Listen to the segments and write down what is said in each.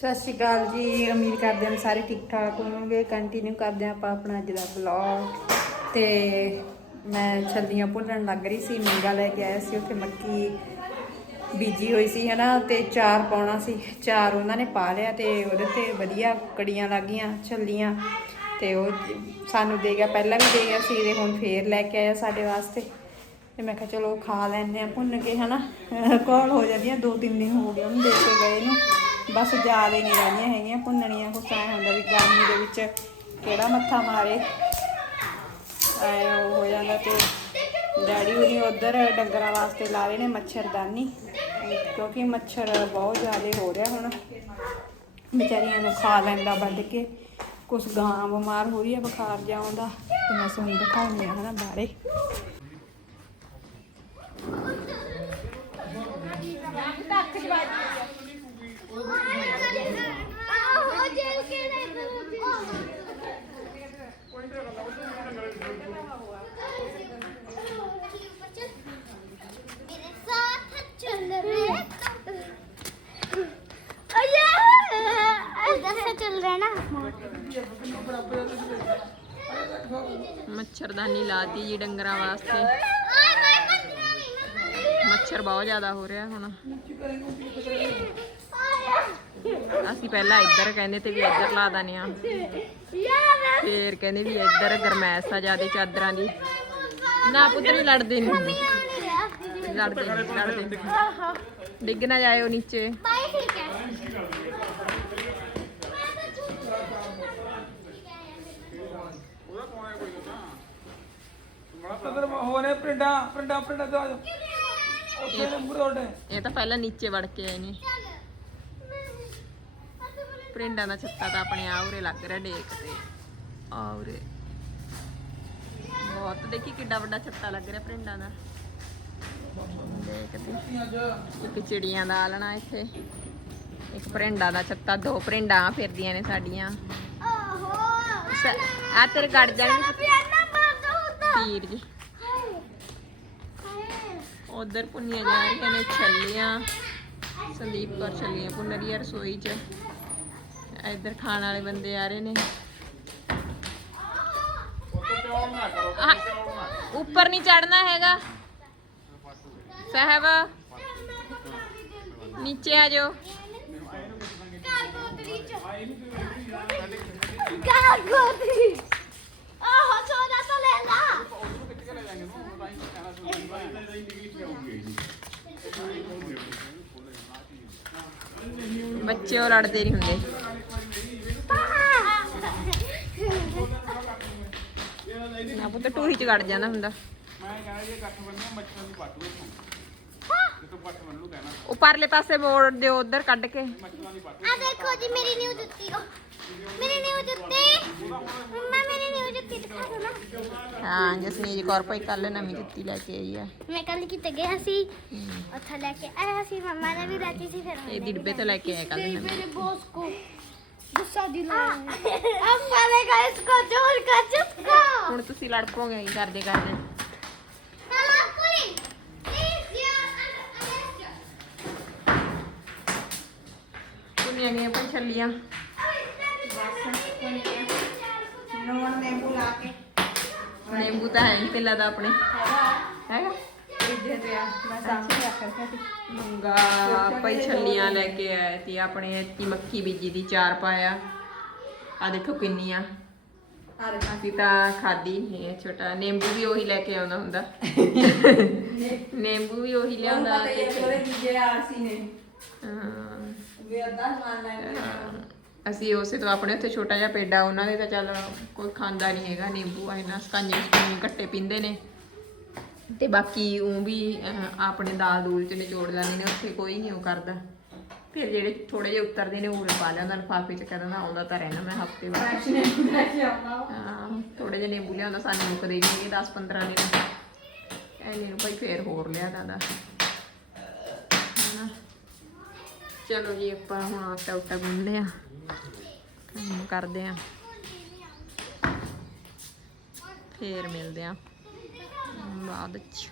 ਸਤਿ ਸ਼੍ਰੀ ਅਕਾਲ ਜੀ, ਉਮੀਦ ਕਰਦੇ ਹਾਂ ਸਾਰੇ ਠੀਕ ਠਾਕ ਹੋਵੋਗੇ। ਕੰਟੀਨਿਊ ਕਰਦੇ ਹਾਂ ਆਪਾਂ ਆਪਣਾ ਅੱਜ ਦਾ ਵਲੌਗ ਤੇ ਮੈਂ ਛੱਲੀਆਂ ਭੁੰਨਣ ਲੱਗ ਰਹੀ ਸੀ ਮੀਂਗਾ ਲੈ ਕੇ ਆਇਆ ਸੀ, ਉੱਥੇ ਮੱਕੀ ਬੀਜੀ ਹੋਈ ਸੀ, ਹਨਾ, ਤੇ ਚਾਰ ਪਾਉਣਾ ਸੀ। ਚਾਰ ਉਹਨਾਂ ਨੇ ਪਾ ਲਿਆ ਤੇ ਉਹਦੇ ਤੇ ਵਧੀਆ ਕੜੀਆਂ ਲੱਗੀਆਂ ਛੱਲੀਆਂ। ਤੇ ਉਹ ਸਾਨੂੰ ਦੇ ਗਿਆ, ਪਹਿਲਾਂ ਵੀ ਦੇ ਗਿਆ ਸੀ ਤੇ ਹੁਣ ਫੇਰ ਲੈ ਕੇ ਆਇਆ ਸਾਡੇ ਵਾਸਤੇ। ਤੇ ਮੈਂ ਕਿਹਾ ਚਲੋ ਖਾ ਲੈਂਦੇ ਆ ਭੁੰਨ ਕੇ, ਹਨਾ। ਕੋਲ ਹੋ ਜਾਂਦੀਆਂ, ਦੋ ਤਿੰਨ ਦਿਨ ਹੋ ਗਏ ਉਹਨੂੰ ਦੇ ਕੇ ਗਏ ਨੂੰ। ਬਸ ਜ਼ਿਆਦਾ ਹੀ ਨਹੀਂ ਰਹਿੰਦੀਆਂ ਹੈਗੀਆਂ, ਭੁੰਨਣੀਆਂ, ਕੁਛ ਐ ਹੁੰਦਾ ਵੀ ਗਰਮੀ ਦੇ ਵਿੱਚ ਕਿਹੜਾ ਮੱਥਾ ਮਾਰੇ। ਐ ਉਹ ਹੋ ਜਾਂਦਾ ਤੇ ਡੈਡੀ ਹੁਣੀ ਉਧਰ ਡੰਗਰਾਂ ਵਾਸਤੇ ਲਾ ਰਹੇ ਨੇ ਮੱਛਰਦਾਨੀ ਕਿਉਂਕਿ ਮੱਛਰ ਬਹੁਤ ਜ਼ਿਆਦਾ ਹੋ ਰਿਹਾ ਹੁਣ। ਵਿਚਾਰੀਆਂ ਨੂੰ ਖਾ ਲੈਂਦਾ ਵੱਢ ਕੇ, ਕੁਛ ਗਾਂ ਬਿਮਾਰ ਹੋ ਰਹੀ ਹੈ ਬੁਖਾਰ ਜਿਹਾ ਤੇ ਮੈਂ ਤੁਹਾਨੂੰ ਦਿਖਾਉਂਦੀ ਆ ਹਨਾ ਬਾਰੇ। ਮੱਛਰਦਾਨੀ ਲਾਤੀ ਜੀ ਡੰਗਰਾਂ ਵਾਸਤੇ। ਮੱਛਰ ਬਹੁਤ ਜ਼ਿਆਦਾ ਹੋ ਰਿਹਾ ਹੁਣ। ਅਸੀਂ ਪਹਿਲਾਂ ਇੱਧਰ ਕਹਿੰਦੇ ਤੇ ਵੀ ਇੱਧਰ ਲਾ ਦਨੇ ਆ ਫੇਰ ਕਹਿੰਦੇ ਵੀ ਇੱਧਰ ਗਰਮੈਸ ਆ ਜਿਆਦੇ ਚਾਦਰਾਂ ਦੀ। ਨਾ ਪੁੱਤਰੀ ਲੜਦੇ ਨਹੀਂ ਲੜਦੇ ਲੜਦੇ ਡਿੱਗ ਨਾ ਜਾਇਓ ਨੀਚੇ। ਬਾਈ ਠੀਕ ਅਦਰ ਹੋਣੇ ਪਿੰਡਾਂ ਪਿੰਡਾਂ ਪਿੰਡਾਂ ਤੋਂ ਆ ਜਾਓ। ਉੱਥੇ ਨੇ ਮੂਰੇ ਉੱਡੇ ਇਹ ਤਾਂ ਪਹਿਲਾਂ ਨੀਚੇ ਵੜ ਕੇ ਆਏ ਨੇ। ਪ੍ਰਿੰਡਾਂ ਦਾ ਛੱਤਾ ਤਾਂ ਆਪਣੇ ਆ ਉਰੇ ਲੱਗ ਰਿਹਾ ਡੇਕ ਤੇ। ਆ ਉਰੇ। ਬਹੁਤ ਦੇਖੀ ਕਿੱਡਾ ਵੱਡਾ ਛੱਤਾ ਲੱਗ ਰਿਹਾ ਪ੍ਰਿੰਡਾਂ ਦਾ। ਦੇਖ ਤੇ। ਅੱਜ ਇੱਕ ਚਿੜੀਆਂ ਦਾ ਆਲਣਾ ਇੱਥੇ। ਇੱਕ ਪ੍ਰਿੰਡਾਂ ਦਾ ਛੱਤਾ ਦੋ ਪ੍ਰਿੰਡਾਂ ਫਿਰਦੀਆਂ ਨੇ ਸਾਡੀਆਂ। ओहो ਸ- ਆ ਤੇਰੇ ਗੜ ਜਾਣਗੇ उधर पुनिया जा रही है चलिया संदीप कौर चली है रसोई च। इधर खाने वाले बंद आ रहे ने। उपर नहीं चढ़ना है साहब, नीचे आ जाओ। ਬੱਚੇ ਉਹ ਲੜਦੇ ਨਹੀਂ ਹੁੰਦੇ। ਨਾ ਪੁੱਤ, ਟੂਹੀ 'ਚ ਗੜ ਜਾਣਾ ਹੁੰਦਾ। ਮੈਂ ਕਹਿੰਦਾ ਜੇ ਗੱਠ ਬੰਨਿਆ ਮੱਛਰਾਂ ਦੀ ਪਾਟੂ ਇੱਥੋਂ। ਉਪਰਲੇ ਪਾਸੇ ਮੋੜ ਦਿਓ ਉਧਰ ਕੱਢ ਕੇ ਆ ਦੇਖੋ ਜੀ ਮੇਰੀ ਨਿਊ ਜੁੱਤੀ ਉਹ ਮੇਰੀ ਨਿਊ ਜੁੱਤੀ ਮੰਮਾ ਮੇਰੀ ਨਿਊ ਜੁੱਤੀ ਦਿਖਾ ਦਿਓ ਨਾ ਹਾਂ ਜਸਨੀਜ ਕੌਰ ਭਾਈ ਕੱਲ ਨਵੀਂ ਜੁੱਤੀ ਲੈ ਕੇ ਆਈ ਆ ਮੈਂ ਕੱਲ ਕਿਤੇ ਗਿਆ ਸੀ ਉੱਥੇ ਲੈ ਕੇ ਆਇਆ ਸੀ ਮੰਮਾ ਨੇ ਵੀ ਲੈਤੀ ਸੀ ਫਿਰ ਇਹ ਡਿੱਬੇ ਤੋਂ ਲੈ ਕੇ ਆਇਆ ਕੱਲ ਨਵੀਂ ਮੇਰੇ ਬੌਸ ਕੋ ਗੁੱਸਾ ਦਿਲਾਇਆ ਅੰਮਾ ਨੇ ਕਹਾ ਇਸ ਕੋ ਜ਼ੋਰ ਕਾ ਚੁੱਕਾ ਹੁਣ ਤੁਸੀਂ ਲੜ ਪੋਗੇ ਕਰਦੇ ਕਰਦੇ ਪੁੰਨੀਆਂ ਗਈਆਂ ਭਾਈ ਛੱਲੀਆਂ ਲੂਣ ਨਿੰਬੂ ਲਾ ਕੇ। ਨਿੰਬੂ ਤਾਂ ਹੈ ਪਹਿਲਾਂ ਤਾਂ ਆਪਣੇ। ਹੈਗਾ? ਇੱਧੇ ਤੇ ਆ ਮੈਂ ਸਾਹਮਣੇ ਰੱਖ ਰੱਖਿਆ ਸੀ। ਮੰਗਾ ਭਾਈ ਛੱਲੀਆਂ ਲੈ ਕੇ ਆਏ ਤੇ ਆਪਣੇ ਇੱਤੀ ਮੱਕੀ ਬੀਜੀ ਦੀ ਚਾਰ ਪਾਇਆ। ਆ ਦੇਖੋ ਕਿੰਨੀਆਂ। ਆ ਅਸੀਂ ਤਾਂ ਖਾਦੀ ਨਹੀਂ ਹੈ ਛੋਟਾ ਨਿੰਬੂ ਵੀ ਉਹੀ ਲੈ ਕੇ ਆਉਂਦਾ ਹੁੰਦਾ। ਨਿੰਬੂ ਵੀ ਉਹੀ ਲਿਆਉਂਦਾ ਹੀ ਹੈ ਕਿ ਉਹਦੇ ਜੀਜੇ ਆਰਸੀ ਨੇ। ਹਾਂ। ਵੀ ਅੱਧਾ ਸਮਾਨ ਲੈ ਕੇ ਅਸੀਂ ਉਸੇ ਤੋਂ ਆਪਣੇ ਉੱਥੇ ਛੋਟਾ ਜਿਹਾ ਪੇਡਾ ਉਹਨਾਂ ਦੇ ਤਾਂ ਚੱਲ ਕੋਈ ਖਾਂਦਾ ਨਹੀਂ ਹੈਗਾ ਨਿੰਬੂ ਇਹਨਾਂ ਸਕੰਜੇ ਸਕੰਜੇ ਘੱਟੇ ਪੀਂਦੇ ਨੇ। ਤੇ ਬਾਕੀ ਉਹ ਵੀ ਅਹ, ਆਪਣੇ ਦਾਲ ਦੂਲ ਚ ਨਿਚੋੜ ਲੈਂਦੇ ਨੇ ਉੱਥੇ ਕੋਈ ਨਹੀਂ ਉਹ ਕਰਦਾ। ਫਿਰ ਜਿਹੜੇ ਥੋੜੇ ਜਿਹੇ ਉਤਰਦੇ ਨੇ ਉਹ ਪਾ ਲਿਆਉਂਦਾ ਲਿਫਾਫੇ ਚ ਕਹਿੰਦਾ ਆਉਂਦਾ ਤਾਂ ਰਹਿਣਾ ਮੈਂ ਹਫ਼ਤੇ ਬਾਅਦ। ਲੈ ਕੇ ਆਉਂਦਾ ਹਾਂ ਥੋੜੇ ਜਿਹੇ ਨਿੰਬੂ ਲਿਆਉਂਦਾ ਸਾਨੂੰ ਮੁੱਕਦੇ ਨਹੀਂ 10 15 ਦਿਨ। ਐਨੇ ਨੂੰ ਭਾਈ ਫੇਰ ਹੋਰ ਲਿਆ ਦਾਦਾ ਹਨਾ ਚਲੋ ਜੀ ਆਪਾਂ ਹੁਣ ਆਟਾ ਉਟਾ ਗੁੰਨਦੇ ਆ ਕੰਮ ਕਰਦੇ ਆ ਫੇਰ ਮਿਲਦੇ ਆ ਬਾਅਦ ਚ।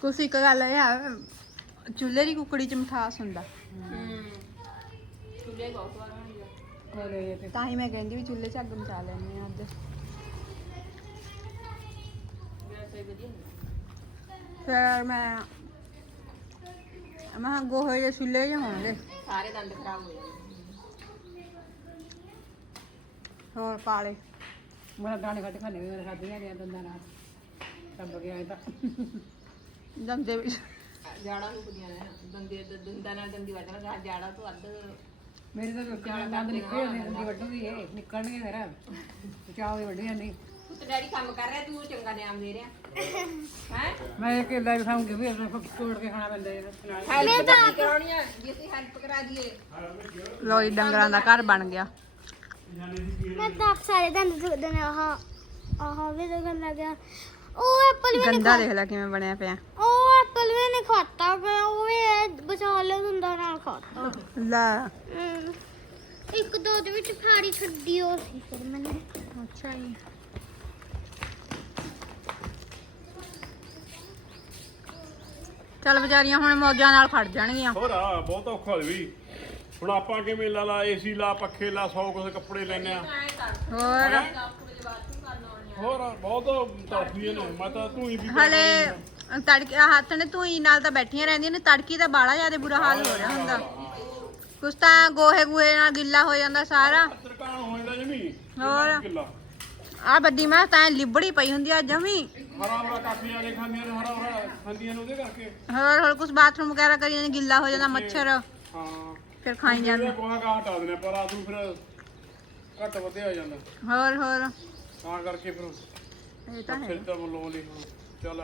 ਕੁਛ ਇੱਕ ਗੱਲ ਇਹ ਆ ਚੁੱਲ੍ਹੇ ਦੀ ਕੁਕੜੀ ਚ ਮਿਠਾਸ ਹੁੰਦਾ। ਚੁੱਲੇ ਬਹੁਤ ਵਾਰ ਹੋਣਗੇ ਕੋਲੇ ਤੇ ਤਾਂ ਹੀ ਮੈਂ ਕਹਿੰਦੀ ਵੀ ਚੁੱਲ੍ਹੇ 'ਚ ਅੱਗ ਮਚਾ ਲੈਂਦੇ ਆ ਅੱਜ। ਹੁੰਦਾ। ਫਿਰ ਮੈਂ ਮੈਂ ਕਿਹਾ ਗੋਹੇ ਦੇ ਚੁੱਲ੍ਹੇ 'ਚ ਹੋਣਗੇ। ਸਾਰੇ ਦੰਦ ਖਰਾਬ ਹੋ ਜਾਂਦੇ ਹੋਰ ਕਾਲੇ ਮੇਰਾ ਦਾਣੇ ਕੱਟ ਖਾਣੇ ਮੇਰੇ ਖਾਦੀਆਂ ਗਿਆ ਦੰਦਾਂ ਨਾਲ। ਸਭ ਗਿਆ ਇਹ ਤਾਂ। ਦੰਦੇ ਵਿੱਚ ਜਾੜਾ ਲੁਕਦੀਆਂ ਨੇ ਦੰਦੇ ਦੰਦਾਂ ਨਾਲ ਦੰਦੀ ਵੱਢਣਾ ਗਾ ਜਾੜਾ ਤੋਂ ਅੱਧ ਮੇਰੇ ਤਾਂ ਜਾਣਾ ਦੰਦ ਨਿਕਲੇ ਨੇ ਦੰਦੀ ਵੱਢੂਗੀ ਇਹ ਨਿਕਲਣਗੇ ਮੇਰਾ ਚਾਹ ਦੇ ਵੱਢੀਆਂ ਨਹੀਂ ਤੂੰ ਡੈਡੀ ਕੰਮ ਕਰ ਰਿਹਾ ਤੂੰ ਚੰਗਾ ਨਿਆਮ ਦੇ ਰਿਹਾ। ਹੈ? ਮੈਂ ਇਹ ਕੇਲਾ ਵੀ ਖਾਉਂਗੀ ਵੀ ਆਪਣੇ ਕੋਲ ਤੋੜ ਕੇ ਖਾਣਾ ਪੈਂਦਾ ਇਹਦੇ ਨਾਲ। ਹੈਲਪ ਤਾਂ ਕਰਾਉਣੀ ਆ ਜੇ ਅਸੀਂ ਹੈਲਪ ਕਰਾ ਦਈਏ। ਲੋ ਜੀ ਡੰਗਰਾਂ ਦਾ ਘਰ ਬਣ ਗਿਆ। ਮੈਂ ਤਾਂ ਸਾਰੇ ਦੰਦ ਦੁਖਦੇ ਨੇ ਆਹ ਆਹ ਵੀ ਦੁਖਣ ਲੱਗ ਗਿਆ ਉਹ ਐਪਲ ਵੀ ਗੰਦਾ ਦੇਖ ਲੈ ਕਿਵੇਂ ਬਣਿਆ ਪਿਆ। ਉਹ ਐਪਲ ਵੀ ਨਹੀਂ ਖਾਤਾ ਮੈਂ ਉਹ ਵੀ ਬਚਾ ਲਿਆ ਦੰਦਾਂ ਨਾਲ ਖਾਤਾ। ਲੈ। ਇੱਕ ਦੋ ਦੇ ਵਿੱਚ ਫਾੜੀ ਛੱਡੀ ਉਹ ਸੀ ਫਿਰ ਮੈंने ਅੱਛਾ ਜੀ। ਚੱਲ ਵਿਚਾਰੀਆਂ ਹੁਣ ਮੌਜਾਂ ਨਾਲ ਖੜ ਜਾਣਗੀਆਂ। ਹੋਰ ਆ ਬਹੁਤ ਔਖਾ ਵੀ। ਹੁਣ ਆਪਾਂ ਕਿਵੇਂ ਲਾ ਲਾ ਏਸੀ ਲਾ ਪੱਖੇ ਲਾ ਸੌ ਕੁਝ ਕੱਪੜੇ ਲੈਨੇ ਆ। ਹੋਰ। ਹੋਰ ਬਹੁਤ ਤੌਖੀਆਂ ਨੇ। ਮੈਂ ਤਾਂ ਤੂੰ ਹੀ ਵੀ ਹਲੇ ਤੜਕੇ ਹੱਥ ਨੇ ਧੂਈ ਨਾਲ ਤਾਂ ਬੈਠੀਆਂ ਰਹਿੰਦੀਆਂ ਨੇ ਤੜਕੀ ਦਾ ਬਾਲਾ ਜ਼ਿਆਦਾ ਬੁਰਾ ਹਾਲ ਹੋ ਰਿਹਾ ਹੁੰਦਾ। ਕੁਛ ਤਾਂ ਗੋਹੇ ਗੂਹੇ ਨਾਲ ਗਿੱਲਾ ਹੋ ਜਾਂਦਾ ਸਾਰਾ। ਤਰਕਾਣ ਹੋ ਜਾਂਦਾ ਜਮੀ। ਹੋਰ। ਕਿੱਲਾ ਆ ਬੱਦੀ ਮੈਂ ਤਾਂ ਐਂ ਲਿਬੜੀ ਪਈ ਹੁੰਦੀ ਆ ਜਮੀ। ਹਰਾ ਹਰਾ ਕਾਫੀਆਂ ਨੇ ਖਾਂਦੀਆਂ ਨੇ ਹਰਾ ਹਰਾ ਖਾਂਦੀਆਂ ਨੇ ਉਹਦੇ ਕਰਕੇ। ਹੋਰ ਹੋਰ ਕੁਛ ਬਾਥਰੂਮ ਵਗੈਰਾ ਕਰੀ ਜਾਂਦੇ ਗਿੱਲਾ ਹੋ ਜਾਂਦਾ ਮੱਛਰ। ਹਾਂ। ਫਿਰ ਖਾਈ ਜਾਂਦੇ। ਕੋਹਾ ਕਾ ਹਟਾ ਦਿੰਦੇ ਪਰ ਰਾਤ ਨੂੰ ਫਿਰ ਘੱਟ ਵਧਿਆ ਹੋ ਜਾਂਦਾ। ਹੋਰ ਹੋਰ। ਤਾਂ ਕਰਕੇ ਫਿਰ ਇਹ ਤਾਂ ਹੈ। ਫਿਰ ਤਾਂ ਮਲੋਂ ਲਈ ਹੁਣ ਚੱਲ।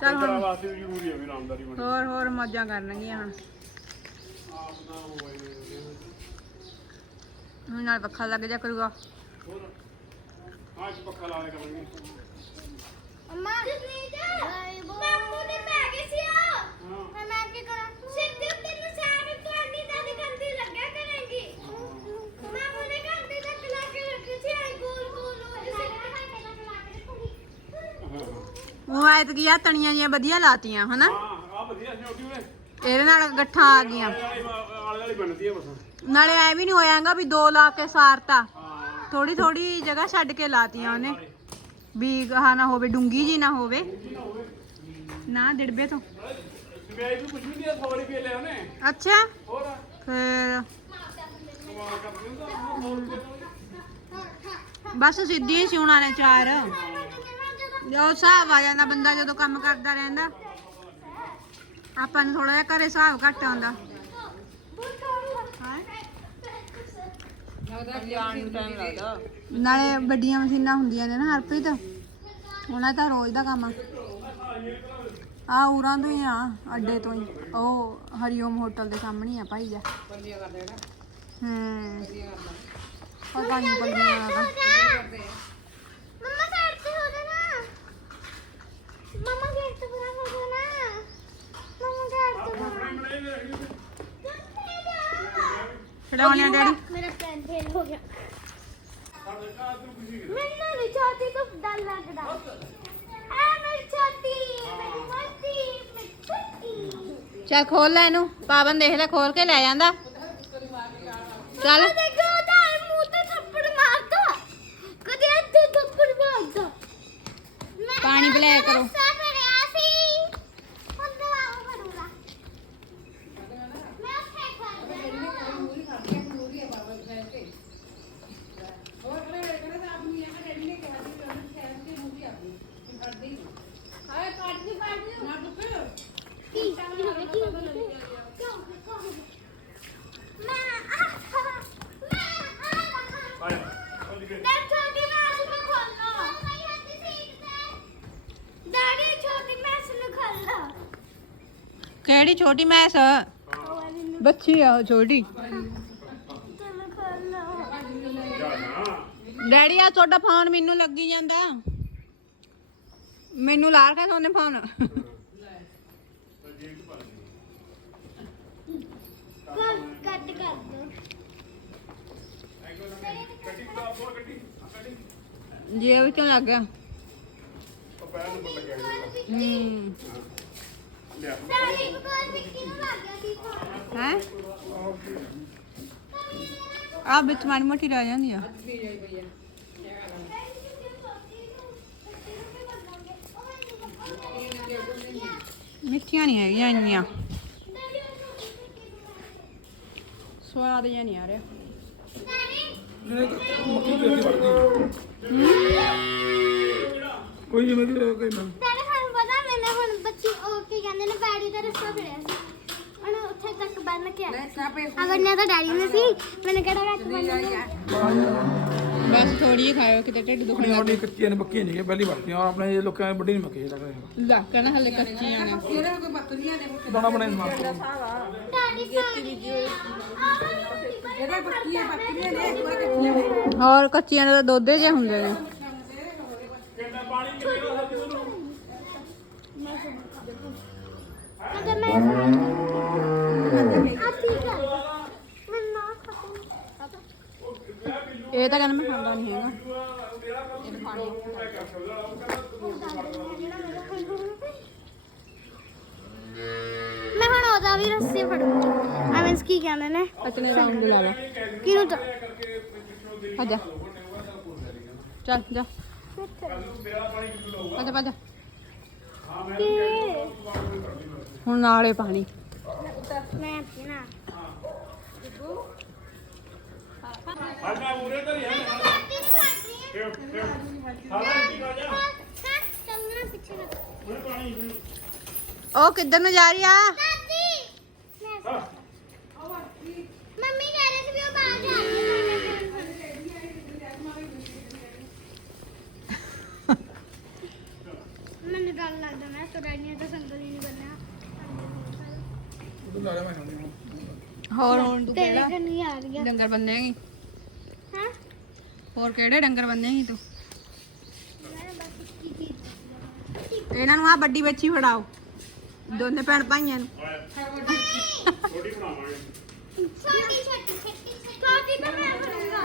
ਚੱਲ ਡੰਗਰਾਂ ਹੁਣ ਵਾਸਤੇ ਵੀ ਜ਼ਰੂਰੀ ਹੈ ਵੀ ਰਾਮਦਾਰੀ ਬਣੀ। ਹੋਰ ਹੋਰ ਮੌਜਾਂ ਕਰਨਗੀਆਂ ਹੁਣ। ਆਪ ਉਹ ਹੋਏ ਹੁਣ ਨਾਲ ਪੱਖਾ ਲੱਗ ਜਾ ਕਰੂਗਾ। ਹੋਰ। ਆਹ ਇੱਕ ਪੱਖਾ ਲਾ ਦੇ ਕਰਾਂਗੇ ਅੰਮਾ ਮਾਮੂ ਨੇ ਪੈ ਗਈ ਸੀ ਆ ਹਾਂ। ਹੁਣ ਮੈਂ ਕੀ ਕਰਾਂ? ਸਿੱਧੇ ਤੈਨੂੰ ਸਾਰੇ ਤੁਹਾਡੀ ਤਾਂ ਗੰਦੀ ਲੱਗਿਆ ਕਰੇਗੀ। ਮਾਮੂ ਨੇ ਗੰਦੀ ਤੱਕ ਲਾ ਕੇ ਰੱਖੀ ਸੀ ਆਈ ਗੋਲ ਗੋਲ ਹੋ ਜੇ ਉਹ ਐਤ ਕੀ ਆ ਤਣੀਆਂ ਜੀਆਂ ਵਧੀਆ ਲਾਤੀਆਂ ਹਨਾ? ਹਾਂ ਆ ਵਧੀਆ ਸੀ ਉਹਦੀ ਵੇ ਇਹਦੇ ਨਾਲ ਗੱਠਾਂ ਆ ਗਈਆਂ। ਆਲੇ ਵਾਲੀ ਵਾਲੀ ਬਣਦੀ ਹੈ ਬਸ। ਨਾਲੇ ਐ ਵੀ ਨਹੀਂ ਹੋਇਆਗਾ ਵੀ ਦੋ ਲਾ ਕੇ ਸਾਰਤਾ। ਥੋੜੀ ਥੋੜੀ ਜਗ੍ਹਾ ਛੱਡ ਕੇ ਲਾਤੀਆਂ ਉਹਨੇ। ਵੀ ਗਾਹ ਨਾ ਹੋਵੇ, ਡੂੰਗੀ ਜੀ ਨਾ ਹੋਵੇ। ਨਾ, ਡਿੜਬੇ ਤੋਂ। ਸਵੇਈ ਵੀ ਕੁਝ ਵੀ ਨਹੀਂ 100 ਰੁਪਏ ਲਿਆ ਉਹਨੇ ਅੱਛਾ। ਹੋਰ ਫਿਰ ਬਸ ਸਿੱਧੀਆਂ ਹੀ ਸਿਉਣਾ ਨੇ ਚਾਰ। ਜੋ ਹਿਸਾਬ ਆ ਜਾਂਦਾ ਬੰਦਾ ਜਦੋਂ ਕੰਮ ਕਰਦਾ ਰਹਿੰਦਾ। ਆਪਾਂ ਨੂੰ ਥੋੜਾ ਜਿਹਾ ਘਰੇ ਹਿਸਾਬ ਘੱਟ ਆਉਂਦਾ ਜਾਣ ਨੂੰ ਟਾਈਮ ਲੱਗਦਾ ਨਾਲੇ ਵੱਡੀਆਂ ਮਸ਼ੀਨਾਂ ਹੁੰਦੀਆਂ ਨੇ ਨਾ ਹਰਪ੍ਰੀਤ, ਉਹਨਾਂ ਦਾ ਰੋਜ਼ ਦਾ ਕੰਮ ਆ। ਆ ਉਰਾਂ ਤੋਂ ਹੀ ਆ, ਅੱਡੇ ਤੋਂ ਹੀ। ਉਹ ਹਰੀਓਮ ਹੋਟਲ ਦੇ ਸਾਹਮਣੇ ਆ ਭਾਈ ਜਾ ਹੂੰ। ਪਤਾ ਨਹੀਂ ਪੱਲੀਆਂ ਦਾ ਮਮਾ, ਸਾਈਡ ਤੇ ਹੋ ਨਾ ਮਮਾ ਗੇਟ ਤੇ ਪੂਰਾ ਹੋ ਜਾ ਨਾ ਮਮਾ ਗੇਟ ਤੇ ਪੂਰਾ ਖਿਡਾਉਣੇ ਆ ਡੈਡੀ। ਮੇਰਾ ਪੈਨ ਫੇਲ ਹੋ ਗਿਆ। ਮੈਨੂੰ ਨਹੀਂ ਛਾਤੀ ਤੋਂ ਡਰ ਲੱਗਦਾ। ਆ ਮੇਰੀ ਛਾਤੀ ਮੇਰੀ ਮਸਤੀ ਮੇਰੀ ਛਾਤੀ ਚੱਲ ਖੋਲ ਲੈ ਇਹਨੂੰ। ਪਾਵਨ ਦੇਖ ਲੈ ਖੋਲ ਕੇ ਲੈ ਜਾਂਦਾ। ਚੱਲ। ਦੇਖੋ ਤਾਂ ਮੂੰਹ ਤੇ ਥੱਪੜ ਮਾਰਦਾ। ਕਦੇ ਇੱਥੇ ਥੱਪੜ ਮਾਰਦਾ। ਪਾਣੀ ਪਿਲਾਇਆ ਕਰੋ। ਰੱਸਾ ਫੜਿਆ ਸੀ ਹੁਣ ਦਵਾਉ ਫੜੂਗਾ ਮੈਂ ਉੱਥੇ ਖੜ ਜਾਣਾ ਕੀ ਕੀ ਹੋ ਗਿਆ ਕੀ ਹੋ ਗਿਆ ਕਿਉਂ ਕਿਉਂ ਮੈਂ ਆ ਮੈਂ ਆ ਆਏ ਚੱਲ ਗਏ ਮੈਂ ਛੋਟੀ ਮੈਸ ਨੂੰ ਖੋਲਣਾ ਡੈਡੀ ਛੋਟੀ ਮੈਸ ਨੂੰ ਖੋਲਣਾ ਕਿਹੜੀ ਛੋਟੀ ਮੈਸ? ਬੱਚੀ ਆ ਉਹ ਛੋਟੀ। ਡੈਡੀ ਆ ਤੁਹਾਡਾ ਫੋਨ ਮੈਨੂੰ ਲੱਗੀ ਜਾਂਦਾ। ਮੈਨੂੰ ਲਾ ਰੱਖਿਆ ਸੋਨੇ ਫੋਨ। ਕੱਟ ਕਰ ਦੋ ਕੱਟੀ ਤਾਂ ਹੋਰ ਕੱਟੀ ਆ ਕੱਟੀ ਜੇ ਵਿੱਚੋਂ ਲੱਗ ਗਿਆ। ਉਹ ਪੈਰ ਨੂੰ ਲੱਗਿਆ ਹੂੰ। ਹੈ? ਆ ਵਿੱਚ ਮਾੜੀ ਮੋਟੀ ਰਹਿ ਜਾਂਦੀ ਆ। ਮਿੱਠੀਆਂ ਨਹੀਂ ਹੈਗੀਆਂ ਇੰਨੀਆਂ। ਸਵਾਦ ਜਿਹਾ ਨਹੀਂ ਆ ਰਿਹਾ। ਕੋਈ ਜਿਵੇਂ ਦੀ ਕੋਈ ਨਾ ਤੇਰੇ ਸਾਨੂੰ ਪਤਾ ਮੈਨੇ ਹੁਣ ਬੱਚੀ ਉਹ ਕੀ ਕਹਿੰਦੇ ਨੇ ਪੈੜੀ ਦਾ ਰਸਤਾ ਫੜਿਆ ਸੀ। ਉਹਨੇ ਉੱਥੇ ਤੱਕ ਬੰਨ ਕੇ ਆਇਆ। ਅਗਰ ਨਾ ਤਾਂ ਡੈਡੀ ਨੇ ਸੀ। ਮੈਨੇ ਕਿਹੜਾ ਰੱਖ ਬੰਨਣਾ ਬਸ ਥੋੜੀ ਜਿਹੀ ਖਾਇਓ ਕਿਤੇ ਢਿੱਡ ਦੁਖਣ ਆਪਣੀ ਆਪਣੀ ਕੱਚੀਆਂ ਨੇ ਬੱਕੀਆਂ ਨਹੀਂ ਪਹਿਲੀ ਵੜਦੀਆਂ ਔਰ ਆਪਣੇ ਲੋਕਾਂ ਨੇ ਵੱਡੀ ਨਹੀਂ ਮੱਕੀ ਲੱਗਦੇ ਲੱਗ ਕਹਿੰਦਾ ਹਲੇ ਕੱਚੀਆਂ ਨੇ। ਦਾਣਾ ਬਣੇ ਸਮਾਨ ਡੈਡੀ ਪਾਣੀ ਜਿਹੜੇ ਬੱਕੀਆਂ ਬੱਕੀਆਂ ਨੇ ਹੋਰ ਕੱਚੀਆਂ ਦੇ ਤਾਂ ਦੋਦੇ ਜਿਹੇ ਹੁੰਦੇ ਨੇ। ਅਗਰ ਮੈਂ ਆ ਠੀਕ ਹੈ ਮੈਂ ਨਾ ਖਾਤਾ ਇਹ ਤਾਂ ਕਹਿੰਦਾ ਮੈਂ ਖਾਂਦਾ ਨਹੀਂ ਹੈਗਾ। ਮੈਂ ਹੁਣ ਉਹਦਾ ਵੀ ਰੱਸੇ ਫੜੂੰਗੀ ਐਵੇਂ ਕੀ ਕਹਿੰਦੇ ਨੇ? ਪਤਨੇ ਰਾਉਂਡ ਲਾ ਲਾ। ਕਿਹਨੂੰ ਤਾਂ? ਆ ਜਾ। ਚੱਲ ਜਾ। ਆ ਜਾ ਆ ਜਾ। ਕੀ? ਹੁਣ ਨਾਲੇ ਪਾਣੀ ਮੈਂ ਪੀਣਾ। ਸਾਡਾ ਉਰੇ ਤਾਂ ਹੀ ਹੈ ਸਾਰਾ ਇੱਥੇ ਆ ਜਾ ਚੰਗਣਾ ਪਾਣੀ ਉਹ ਕਿੱਧਰ ਨੂੰ ਜਾ ਰਹੀ ਆ? ਮੰਮੀ ਕਹਿ ਰਹੀ ਸੀ ਵੀ ਉਹ ਬਾਹਰ ਜਾ ਮੈਨੂੰ ਡਰ ਲੱਗਦਾ ਮੈਂ ਸੋਡਾਈਆਂ ਤਾਂ ਸੰਗਲ ਨਹੀਂ ਬਣਿਆ ਹੋਰ? ਹੁਣ ਤੂੰ ਤੇਰੇ ਕਿਹੜਾ? ਕੰਨੀ ਆ ਰਹੀ ਹੈ ਡੰਗਰ ਬੰਨੇਗੀ? ਹਾਂ? ਹੋਰ ਕਿਹੜੇ ਡੰਗਰ ਬੰਨੇਗੀ ਤੂੰ? ਮੈਂ ਬਸ ਕੀ ਕੀ ਇਹਨਾਂ ਨੂੰ ਆ ਵੱਡੀ ਬੱਚੀ ਫੜਾਓ। ਦੋਨੇ ਭੈਣ ਭਾਈਆਂ ਨੂੰ। ਛੋਟੀ ਬਣਾਵਾਂਗੇ। ਛੋਟੀ ਛੋਟੀ ਛੋਟੀ ਛੋਟੀ। ਤਾਂ ਮੈਂ ਬਣੂੰਗਾ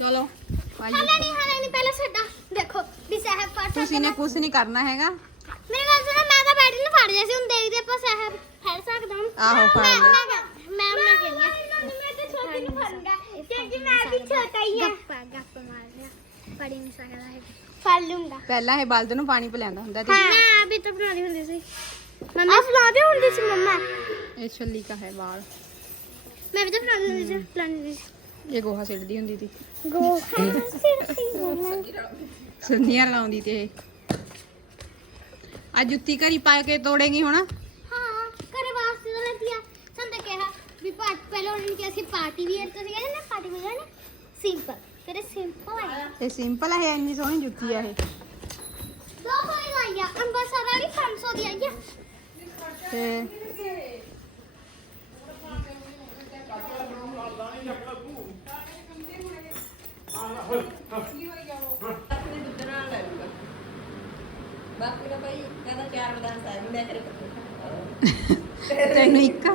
ਚਲੋ ਭਾਈ ਹਾਲੇ ਨਹੀਂ ਹਾਲੇ ਨਹੀਂ ਪਹਿਲਾਂ ਸਾਡਾ ਦੇਖੋ ਵੀ ਸਾਹਿਬ ਪਾਠ ਤੁਸੀਂ ਨੇ ਕੁਝ ਨਹੀਂ ਕਰਨਾ ਹੈਗਾ। ਮੇਰੇ ਗੱਲ ਸੁਣੋ ਮੈਂ ਤਾਂ ਬੈਠੀ ਨੂੰ ਫੜ ਲਿਆ ਸੀ ਹੁਣ ਦੇਖਦੇ ਆਪਾਂ ਸਾਹਿਬ ਫੜ ਸਕਦਾ ਹਾਂ ਆਹੋ, ਫੜ ਮੈਂ- ਲਿਆ। ਮੈਂ ਕਹਿ- ਮੈਂ ਮੈਂ ਕਹਿੰਦੀ ਹਾਂ। ਮੈਂ ਤਾਂ ਛੋਟੀ ਨੂੰ ਫੜੂੰਗਾ ਕਿਉਂਕਿ ਮੈਂ ਵੀ ਛੋਟਾ ਹੀ ਹਾਂ ਗੱਪਾ ਗੱਪ ਮਾਰ ਲਿਆ ਫੜ ਹੀ ਨਹੀਂ ਸਕਦਾ ਹੈ ਫੜ ਲੂੰਗਾ। ਪਹਿਲਾਂ ਇਹ ਬਲਦ ਨੂੰ ਪਾਣੀ ਪਿਲਾਉਂਦਾ ਹੁੰਦਾ ਸੀ। ਹਾਂ। ਮੈਂ ਵੀ ਤਾਂ ਬਣਾਉਂਦੀ ਹੁੰਦੀ ਸੀ। ਮੰਮਾ ਫਲਾਉਂਦੀ ਹੁੰਦੀ ਸੀ ਮੰਮਾ। ਇਹ ਛੱਲੀ ਕਾ ਹੈ ਵਾਲ। ਮੈਂ ਵੀ ਤਾਂ ਫਲਾਉਂਦੀ ਹੁੰਦੀ ਸੀ ਫਲਾਉਂਦੀ ਹੁੰਦੀ ਸੀ। ਇਹ ਗੋਹਾ ਸਿੱਟਦੀ ਹੁੰਦੀ ਸੀ। ਗੋ ਸਿਰ ਤੇ ਗੋਨਾ ਸੰਧੀਆਂ ਲਾਉਂਦੀ ਤੇ ਆ ਜੁੱਤੀ ਘਰੀ ਪਾ ਕੇ ਤੋੜੇਗੀ ਹੁਣ। ਹਾਂ ਘਰੇ ਵਾਸਤੇ ਤਾਂ ਲੈਤੀ ਆ। ਸਾਨੂੰ ਤਾਂ ਕਿਹਾ ਵੀ ਪਾਰਟ ਪਹਿਲਾਂ ਉਹਨਾਂ ਨੇ ਕਿਹਾ ਸੀ ਪਾਰਟੀ ਤੁਸੀਂ ਕਹਿੰਦੇ ਨਾ ਪਾਰਟੀ ਵੀਅਰ ਨੇ? ਸਿੰਪਲ ਤੇਰੇ ਸਿੰਪਲ ਆਇਆ ਇਹ। ਸਿੰਪਲ ਹੈ ਇੰਨੀ ਸੋਹਣੀ ਜੁੱਤੀ ਆ ਇਹ। ਦੋ ਕੋਈ ਲਾਇਆ ਅੰਬਰਸਰ ਵਾਲੀ 500 ਦੀ ਆਈ ਆ। ਤੇ ਬਾਕੀ ਦਾ ਭਾਈ ਕਹਿੰਦਾ ਚਾਰ ਬਦਾਮ ਸਾਹਿਬ ਮੈਂ ਤੇਰੇ ਤੈਨੂੰ ਇੱਕ?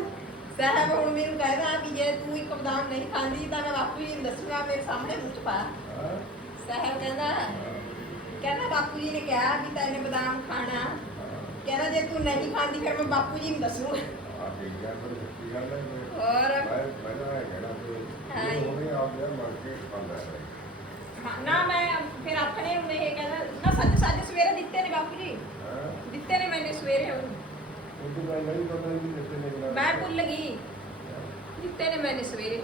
ਸਾਹਿਬ ਹੁਣ ਮੈਨੂੰ ਕਹਿੰਦਾ ਵੀ ਜੇ ਤੂੰ ਇੱਕ ਬਦਾਮ ਨਹੀਂ ਖਾਂਦੀ ਤਾਂ ਮੈਂ ਬਾਪੂ ਜੀ ਨੂੰ ਦੱਸਣਾ ਮੇਰੇ ਸਾਹਮਣੇ ਚ ਪਾ ਸਾਹਿਬ ਕਹਿੰਦਾ ਕਹਿੰਦਾ ਬਾਪੂ ਜੀ ਨੇ ਕਿਹਾ ਵੀ ਤੈਨੇ ਬਦਾਮ ਖਾਣਾ ਕਹਿੰਦਾ ਜੇ ਤੂੰ ਨਹੀਂ ਖਾਂਦੀ ਫਿਰ ਮੈਂ ਬਾਪੂ ਜੀ ਨੂੰ ਦੱਸੂਗਾ ਹੋਰ ਹਾਂ, ਨਾ ਮੈਂ ਫਿਰ ਆਪਣੇ ਨੂੰ ਇਹ ਕਹਿੰਦਾ ਨਾ ਸੱਚ ਸੱਚ ਸਵੇਰੇ ਦਿੱਤੇ ਨੇ ਬਾਪੂ ਜੀ। ਦਿੱਤੇ ਨੇ ਮੈਨੇ ਸਵੇਰੇ ਉਹਨੂੰ ਮੈਂ ਭੁੱਲ ਗਈ। ਦਿੱਤੇ ਨੇ ਮੈਨੇ ਸਵੇਰੇ।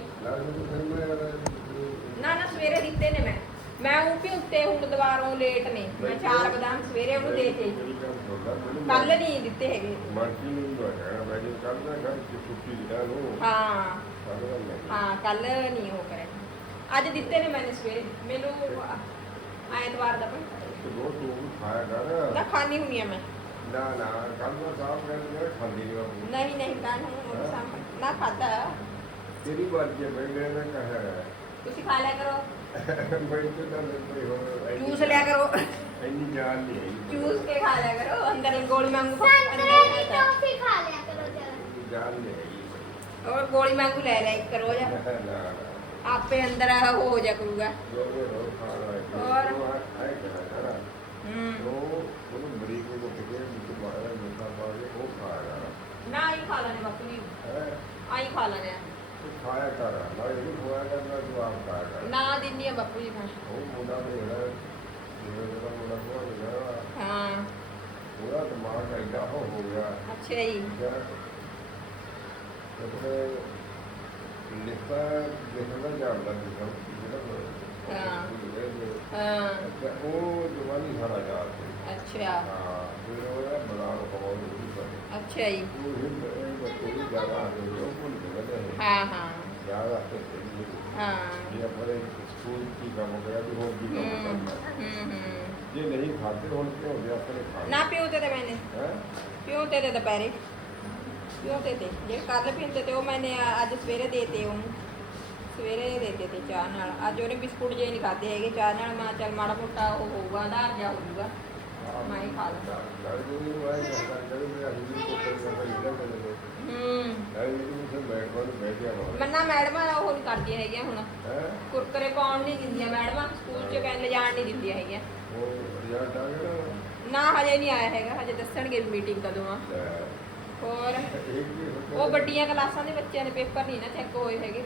ਨਾ ਨਾ ਸਵੇਰੇ ਦਿੱਤੇ ਨੇ ਮੈਂ। ਮੈਂ ਉਹ ਵੀ ਉੱਤੇ ਹੁਣ ਦੁਬਾਰੋਂ ਲੇਟ ਨੇ। ਮੈਂ ਚਾਰ ਬਦਾਮ ਸਵੇਰੇ ਉਹਨੂੰ ਦੇ ਤੇ ਕੱਲ ਨਹੀਂ ਦਿੱਤੇ ਹੈਗੇ। ਹਾਂ। ਹਾਂ ਕੱਲ ਨਹੀਂ ਉਹ ਕਰੇ ਅੱਜ ਦਿੱਤੇ ਨੇ ਮੈਨੇ ਸਵੇਰੇ ਮੈਨੂੰ ਐਤਵਾਰ ਦਾ ਨਾ ਖਾਣੀ ਹੁੰਨੀ ਆ ਮੈਂ ਨਾ ਨਾ ਕੱਲ ਨੂੰ ਸਾਫ਼ ਕਰਕੇ ਖਾਂਦੀ ਨਹੀਂ ਬਾਪੂ ਨਹੀਂ ਨਹੀਂ ਤਾਂ ਹੁਣ ਸਾਹਮਣੇ ਨਾ ਖਾਦਾ ਤੇਰੀ ਬਾਤ ਜੇ ਬੈਠੇ ਨਾ ਕਹਾ ਤੁਸੀਂ ਖਾ ਲਿਆ ਕਰੋ ਬੈਠੇ ਤਾਂ ਕੋਈ ਹੋਰ ਜੂਸ ਲਿਆ ਕਰੋ ਇੰਨੀ ਜਾਨ ਨਹੀਂ ਹੈ ਜੂਸ ਕੇ ਖਾ ਲਿਆ ਕਰੋ ਅੰਦਰ ਗੋਲੀ ਵਾਂਗੂ ਸੰਤਰੇ ਦੀ ਟੋਫੀ ਖਾ ਲਿਆ ਕਰੋ ਜਰਾ ਇੰਨੀ ਜਾਨ ਨਹੀਂ ਹੈ ਔਰ ਗੋਲੀ ਵਾਂਗੂ ਲੈ ਲੈ ਇੱਕ ਰੋਜ਼ ਆਪੇ ਅੰਦਰ ਆ ਉਹ ਹੋ ਜਾ ਕਰੂਗਾ और ਹੂੰ तो ਉਹਨੂੰ ਮਰੀਜ਼ ਨੂੰ ਕਿਤੇ ਵਿੱਚ ਬਾਹਰ ਮਿਲਦਾ ਪਾਵੇ ਉਹ ਖਾਇਆ ਨਾ ਹੀ ਖਾ ਲੈਣੇ ਬਾਪੂ ਜੀ ਹੈ ਆਈ ਖਾ ਲੈਣੇ ਆ। ਖਾਇਆ ਕਰ ਨਾ ਇਹ ਖਵਾਇਆ ਕਰਨਾ ਜੋ ਆਪ ਖਾਇਆ ਕਰ ਨਾ ਦਿੰਦੀ ਆ ਬਾਪੂ ਜੀ ਖਾਣ ਉਹ ਮੁੰਡਾ ਤੇ ਜਿਹੜਾ ਜਿਵੇਂ ਦਾ ਮੁੰਡਾ ਕੋਲ ਗਿਆ ਹਾਂ ਉਹਦਾ ਦਿਮਾਗ ਐਡਾ ਹੋ ਹੋ ਗਿਆ ਅੱਛਾ ਜੀ ਤੇ ਲਿਖਤਾ ਲਿਖਣਾ ਜਾਣਦਾ ਸੀ ਸਭ ਜਿਹੜਾ ਹਾਂ। ਹਾਂ। ਹਾਂ। ਉਹ ਜਵਾਨੀ ਸਾਰਾ ਯਾਦ ਸੀ। ਅੱਛਾ। ਹਾਂ ਫਿਰ ਉਹਦਾ ਬੜਾ ਬਹੁਤ ਨਹੀਂ ਪਤਾ ਅੱਛਾ ਜੀ। ਉਹ ਹਿੰਦ ਇਹ ਬੱਚੇ ਵੀ ਜ਼ਿਆਦਾ ਆ ਗਏ ਉਹ ਭੁੱਲ ਗਏ ਨੇ ਹਾਂ ਹਾਂ। ਜ਼ਿਆਦਾ ਤੇ ਨਹੀਂ ਹਾਂ। ਇਹ ਆਪਣੇ ਸਕੂਲ ਕੀ ਕੰਮ ਹੋਇਆ ਵੀ ਹੋਰ ਕੀ ਕੰਮ ਹੂੰ ਕਰਨਾ। ਹੂੰ ਹੂੰ। ਜੇ ਨਹੀਂ ਖਾਤੇ ਹੁਣ ਕਿਉਂ ਗਿਆ ਆਪਣੇ ਖਾ ਨਾ ਪਿਓ ਤੇ ਤੇ ਮੈਨੇ ਹੈ? ਪਿਓ ਦੁਪਹਿਰੇ। ਪਿਓ ਤੇ ਜਿਹੜੇ ਕੱਲ ਪੀਂਦੇ ਤੇ ਉਹ ਮੈਨੇ ਅੱਜ ਸਵੇਰੇ ਦੇਤੇ ਉਹਨੂੰ। ਸਵੇਰੇ ਦੇਤੇ ਤੇ ਚਾਹ ਨਾਲ। ਅੱਜ ਉਹਨੇ ਬਿਸਕੁਟ ਜੇ ਨਹੀਂ ਖਾਦੇ ਹੈਗੇ। ਚਾਹ ਨਾਲ ਮੈਂ ਚੱਲ ਮਾੜਾ ਮੋਟਾ ਉਹ ਹੋਊਗਾ ਆਧਾਰ ਜਾ ਹੋਊਗਾ। ਮੈਂ ਹੀ ਖਾ ਲਾਂ ਲੜਕੀ ਨੂੰ ਆਇਆ ਕਰਦਾ ਕਦੇ ਮੈਂ ਹਿੰਦੀ ਕੋ ਕਰ ਕਰਦਾ ਲਿਖਦਾ ਕਰਦੇ ਹੂੰ। ਲੜਕੀ ਨੂੰ ਸੇ ਬੈਠ ਬਾਰ ਬੈਠ ਗਿਆ ਵਾ ਮੰਨਾ ਮੈਡਮਾਂ ਉਹ ਨਹੀਂ ਕਰਦੀਆਂ ਹੈਗੀਆਂ ਹੁਣ। ਕੁਰਕਰੇ ਪਾਉਣ ਨਹੀਂ ਦਿੰਦੀਆਂ ਮੈਡਮਾਂ। ਸਕੂਲ 'ਚ ਪੈਨ ਲਿਜਾਣ ਨਹੀਂ ਦਿੰਦੀਆਂ ਹੈਗੀਆਂ। ਉਹ ਰਿਜ਼ਲਟ ਆ ਗਿਆ ਨਾ? ਹਜੇ ਨਹੀਂ ਆਇਆ ਹੈਗਾ। ਹਜੇ ਦੱਸਣਗੇ ਮੀਟਿੰਗ ਕਦੋਂ ਆ। ਹੋਰ? ਉਹ ਵੱਡੀਆਂ ਕਲਾਸਾਂ ਦੇ ਬੱਚਿਆਂ ਦੇ ਪੇਪਰ ਨਹੀਂ ਨਾ ਚੈੱਕ ਹੋਏ ਹੈਗੇ।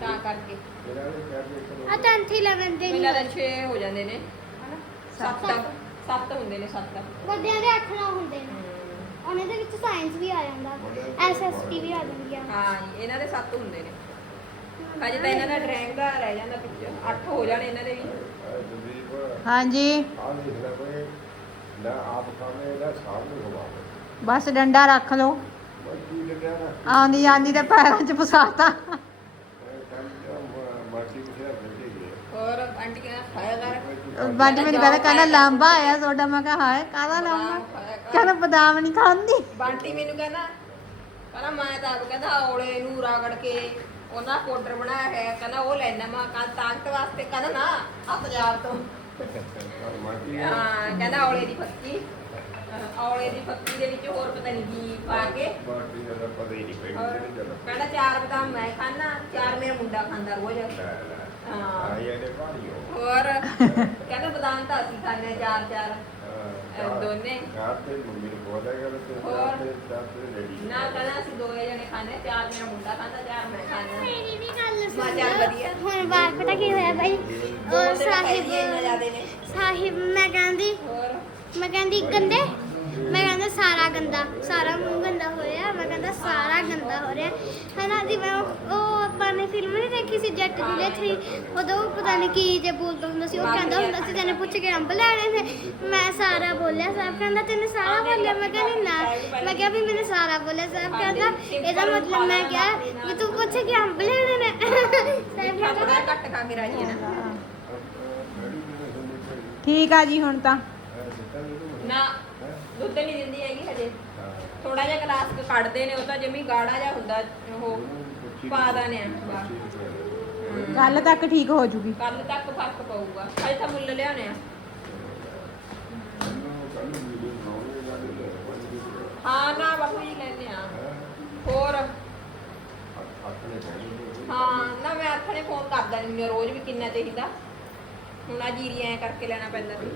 ਤਾਂ ਕਰਕੇ। ਨੇ ਆ 10th 11th ਦੇ ਮੈਨੂੰ ਲੱਗਦਾ 6 ਹੋ ਜਾਂਦੇ ਨੇ। ਹਨਾ? 7 7 ਹੁੰਦੇ ਨੇ 7 ਵੱਡਿਆਂ ਦੇ 8 9 ਹੁੰਦੇ ਨੇ। ਉਹਨਾਂ ਦੇ ਵਿੱਚ ਸਾਇੰਸ ਵੀ ਆ ਜਾਂਦਾ। ਐਸਐਸਟੀ ਵੀ ਆ ਜਾਂਦੀ ਆ। ਹਾਂ ਜੀ, ਇਹਨਾਂ ਦੇ 7 ਹੁੰਦੇ ਨੇ। ਹਜੇ ਤਾਂ ਇਹਨਾਂ ਦਾ ਡਰਾਇੰਗ ਦਾ ਰਹਿ ਜਾਂਦਾ ਪਿੱਛੇ 8 ਹੋ ਜਾਣੇ ਇਹਨਾਂ ਦੇ ਵੀ। ਹਾਂਜੀ। ਆ ਲਿਖ ਲੈ ਕੋਈ ਨਾ ਆਪ ਖਾਣੇ ਦਾ ਸਾਹਮਣੇ ਹੋਵਾਵੇ ਬਸ ਡੰਡਾ ਰੱਖ ਲਓ। ਆਂਦੀ ਆਂਦੀ ਤੇ ਪੈਰਾਂ 'ਚ ਫਸਾਤਾ। ਹੋਰ ਆਂਟੀ ਕਹਿੰਦਾ ਖਾਇਆ ਕਰ। ਬੰਦ ਮੈਨੂੰ ਕਹਿੰਦਾ ਕਹਿੰਦਾ ਲਾਂਬਾ ਆਇਆ ਤੁਹਾਡਾ। ਮੈਂ ਕਿਹਾ ਹਾਏ ਕਾਹਦਾ ਲਾਂਬਾ। ਕਹਿੰਦਾ ਬਦਾਮ ਨਹੀਂ ਖਾਂਦੀ। ਬੰਟੀ ਮੈਨੂੰ ਕਹਿੰਦਾ ਕਹਿੰਦਾ ਮੈਂ ਤਾਂ ਆਪ ਕਹਿੰਦਾ ਔਲੇ ਨੂੰ ਰਗੜ ਕੇ ਉਹਨਾਂ ਪਾਊਡਰ ਬਣਾਇਆ ਹੈ ਕਹਿੰਦਾ ਉਹ ਲੈਣਾ ਮੈਂ ਕੱਲ ਤਾਕਤ ਵਾਸਤੇ। ਕਹਿੰਦਾ ਨਾ ਆ ਬਾਜ਼ਾਰ ਤੋਂ। ਹਾਂ ਕਹਿੰਦਾ ਔਲੇ ਦੀ ਫੱਕੀ ਅਹ ਔਲੇ ਦੀ ਫੱਕੀ ਦੇ ਵਿੱਚ ਹੋਰ ਪਤਾ ਨਹੀਂ ਕੀ ਪਾ ਕੇ। ਮਾਟੀ ਦਾ ਪਤਾ ਹੀ ਨਹੀਂ ਪਈ ਔਰ ਕਿਹੜੀ ਜਗ੍ਹਾ ਕਹਿੰਦਾ ਚਾਰ ਬਦਾਮ ਮੈਂ ਖਾਣਾ ਚਾਰ ਮੇਰਾ ਮੁੰਡਾ ਖਾਂਦਾ ਰੋਜ਼। ਲੈ ਲੈ ਹਾਂ। ਆਈ ਇਹਦੇ ਭਾਰੀ ਹੋ ਹੋਰ? ਕਹਿੰਦਾ ਬਦਾਮ ਤਾਂ ਅਸੀਂ ਖਾਂਦੇ ਹਾਂ ਚਾਰ ਚਾਰ। ਹਾਂ, ਦੋਨੇ? ਚਾਰ ਤੇ ਮੰਮੀ ਨੂੰ ਬੋਲਿਆ ਗਿਆ ਤੇ ਹੋਰ? ਚਾਰ ਤੇ ਚਾਰ ਤੇ ਰੈਡੀ ਨਾ। ਕਹਿੰਦਾ ਅਸੀਂ ਦੋਏ ਜਣੇ ਖਾਂਦੇ ਹਾਂ, ਚਾਰ ਮੇਰਾ ਮੁੰਡਾ ਖਾਂਦਾ ਚਾਰ ਮੈਂ ਖਾਂਦਾ। ਮੇਰੀ ਵੀ ਗੱਲ ਮੈਂ ਚੱਲ ਵਧੀਆ। ਹੁਣ ਬਾਤ ਪਤਾ ਕੀ ਹੋਇਆ ਬਾਈ? ਉਹ ਸਾਹਿਬ ਮੈਂ ਕਹਿੰਦੀ ਹੋਰ? ਮੈਂ ਕਹਿੰਦੀ ਗੰਦੇ? ਮੈਂ ਕਹਿੰਦਾ ਸਾਰਾ ਗੰਦਾ ਸਾਰਾ ਮੂੰਹ ਗੰਦਾ ਹੋਇਆ ਮੈਂ ਕਹਿੰਦਾ ਸਾਰਾ ਗੰਦਾ ਹੋ ਰਿਹਾ। ਹਨਾ ਦੀ ਮੈਂ ਉਹ ਉਹ ਆਪਾਂ ਨੇ ਫਿਲਮ ਨਹੀਂ ਦੇਖੀ ਸੀ ਜੱਟ ਜੁਲੇ 3 ਉਦੋਂ ਉਹ ਪਤਾ ਨਹੀਂ ਕੀ ਜੇ ਬੋਲਦਾ ਹੁੰਦਾ ਸੀ ਉਹ ਕਹਿੰਦਾ ਹੁੰਦਾ ਸੀ ਤੈਨੂੰ ਪੁੱਛ ਕੇ ਅੰਬ ਲੈਣੇ ਨੇ। ਮੈਂ ਸਾਰਾ ਬੋਲਿਆ ਸਾਹਿਬ ਕਹਿੰਦਾ ਤੈਨੂੰ ਸਾਰਾ ਬੋਲਿਆ? ਮੈਂ ਕਹਿੰਦੀ ਨਾ। ਮੈਂ ਕਿਹਾ ਵੀ ਮੈਨੂੰ ਸਾਰਾ ਬੋਲਿਆ ਸਾਹਿਬ ਕਹਿੰਦਾ ਇਹਦਾ ਮਤਲਬ ਮੈਂ ਕਿਹਾ ਵੀ ਤੂੰ ਪੁੱਛ ਕੇ ਅੰਬ ਲੈਣੇ ਨੇ। ਸਾਹਿਬ ਮਿੱਠਾ ਕਹਿੰਦਾ ਥੋੜਾ ਘੱਟ ਖਾ ਕੇ ਰਾਜੀ ਹੈ ਨਾ। ਠੀਕ ਆ ਜੀ ਹੁਣ ਤਾਂ। ਨਾ ਦੁੱਧ ਨਹੀਂ ਦਿੰਦੀ ਹੈਗੀ ਹਜੇ। ਥੋੜਾ ਜਿਹਾ ਗਲਾਸ ਕੱਢਦੇ ਨੇ ਉਹ ਤਾਂ ਜਮੀ ਗਾੜਾ ਜਿਹਾ ਹੁੰਦਾ ਉਹ ਪਾ ਦਾਨੇ ਆ ਕੱਲ ਤੱਕ ਠੀਕ ਹੋ ਜੂਗੀ। ਕੱਲ ਤੱਕ ਫ਼ਰਕ ਪਊਗਾ। ਹਜੇ ਤਾਂ ਮੁੱਲ ਲਿਆਉਣੇ ਆ। ਹਾਂ ਨਾ ਬਾਪੂ ਜੀ ਲੈਣੇ ਆ। ਹੋਰ? ਹਾਂ ਨਾ ਮੈਂ ਆਥਣੇ ਫੋਨ ਕਰਦਾ ਨਹੀਂ ਰੋਜ਼ ਵੀ ਕਿੰਨਾ ਚਾਹੀਦਾ। ਹੁਣ ਆ ਜੀਰੀ ਐ ਕਰਕੇ ਲੈਣਾ ਪੈਂਦਾ ਸੀ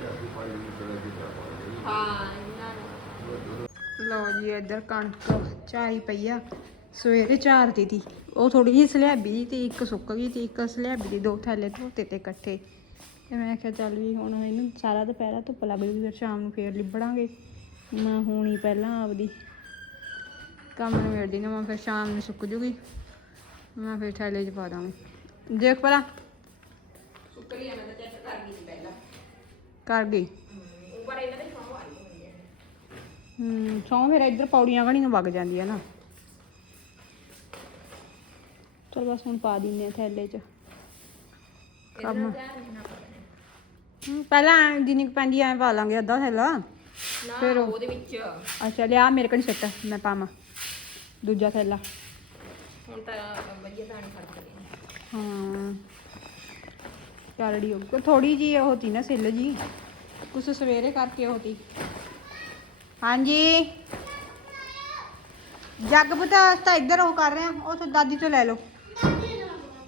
ਹਾਂ, ਇਹਨਾਂ ਨੂੰ। ਲਓ ਜੀ, ਇੱਧਰ ਕਣਕ ਝਾਈ ਪਈ ਆ। ਸਵੇਰੇ ਝਾਰਦੀ ਤੀ। ਉਹ ਥੋੜੀ ਜਿਹੀ ਸਲਿਆਬੀ ਜਿਹੀ ਤੇ, ਇੱਕ ਸੁੱਕ ਗਈ ਤੇ, ਇੱਕ ਸਲਿਆਬੀ ਦੀ, ਦੋ ਥੈਲੇ ਧੋਤੇ ਤੇ ਇਕੱਠੇ। ਤੇ ਮੈਂ ਕਿਹਾ ਚੱਲ ਵੀ ਹੁਣ ਇਹਨੂੰ ਸਾਰਾ ਦੁਪਹਿਰਾ ਧੁੱਪ ਲੱਗ ਜੂਗੀ, ਫਿਰ ਸ਼ਾਮ ਨੂੰ ਫੇਰ ਲਿਬੜਾਂਗੇ। ਮੈਂ ਹੁਣ ਹੀ ਪਹਿਲਾਂ ਆਪਦੀ ਕੰਮ ਨੂੰ ਵੇੜਦੀ ਨਾ ਮੈਂ ਫਿਰ ਸ਼ਾਮ ਨੂੰ ਸੁੱਕ ਜੂਗੀ। ਮੈਂ ਫਿਰ ਥੈਲੇ 'ਚ ਪਾ ਦਾਂਗੀ। ਦੇਖ ਪਰਾ ਸੁੱਕਰੀ ਆ ਮੈਂ ਤਾਂ ਚੈੱਕ ਕਰ ਗਈ ਸੀ ਪਹਿਲਾਂ। ਕਰ ਗਈ? ਉੱਪਰ ਇਹਨਾਂ ਦੇ ਛਾਂ ਵਾਲੀ ਹੋਈ ਹੈ ਹੂੰ ਸੌਂ ਫਿਰ ਇੱਧਰ ਪੌੜੀਆਂ ਘਣੀਆਂ ਵਗ ਜਾਂਦੀਆਂ ਨਾ। ਚਲ ਬਸ ਹੁਣ ਪਾ ਦਿੰਦੇ ਆ ਥੈਲੇ 'ਚ। ਕੰਮ। ਹੂੰ, ਪਹਿਲਾਂ ਐਂ ਜਿੰਨੀ ਕੁ ਪੈਂਦੀ ਐ ਪਾ ਲਾਂਗੇ ਅੱਧਾ ਥੈਲਾ। ਨਾ ਫਿਰ ਉਹ- ਉਹਦੇ ਵਿੱਚ। ਅੱਛਾ ਲਿਆ ਮੇਰੇ ਕੋਲ ਸਿੱਟ ਮੈਂ ਪਾਵਾਂ। ਦੂਜਾ ਥੈਲਾ। ਹੁਣ ਤਾਂ ਵਧੀਆ ਤਾਂ ਨਹੀਂ ਫੜਦੇ ਹਾਂ। ਚਾਲੜੀ ਉਹ ਥੋੜੀ ਜੀ ਉਹ ਤੀ ਨਾ ਸਿੱਲ ਜੀ। ਕੁਛ ਸਵੇਰੇ ਕਰਕੇ ਉਹ ਤੀ। ਹਾਂਜੀ। ਜੱਗ ਪੁੱਤ ਤਾਂ ਇੱਧਰ ਉਹ ਕਰ ਰਹੇ ਆ ਉਹ ਦਾਦੀ ਤੋਂ ਲੈ ਲਓ।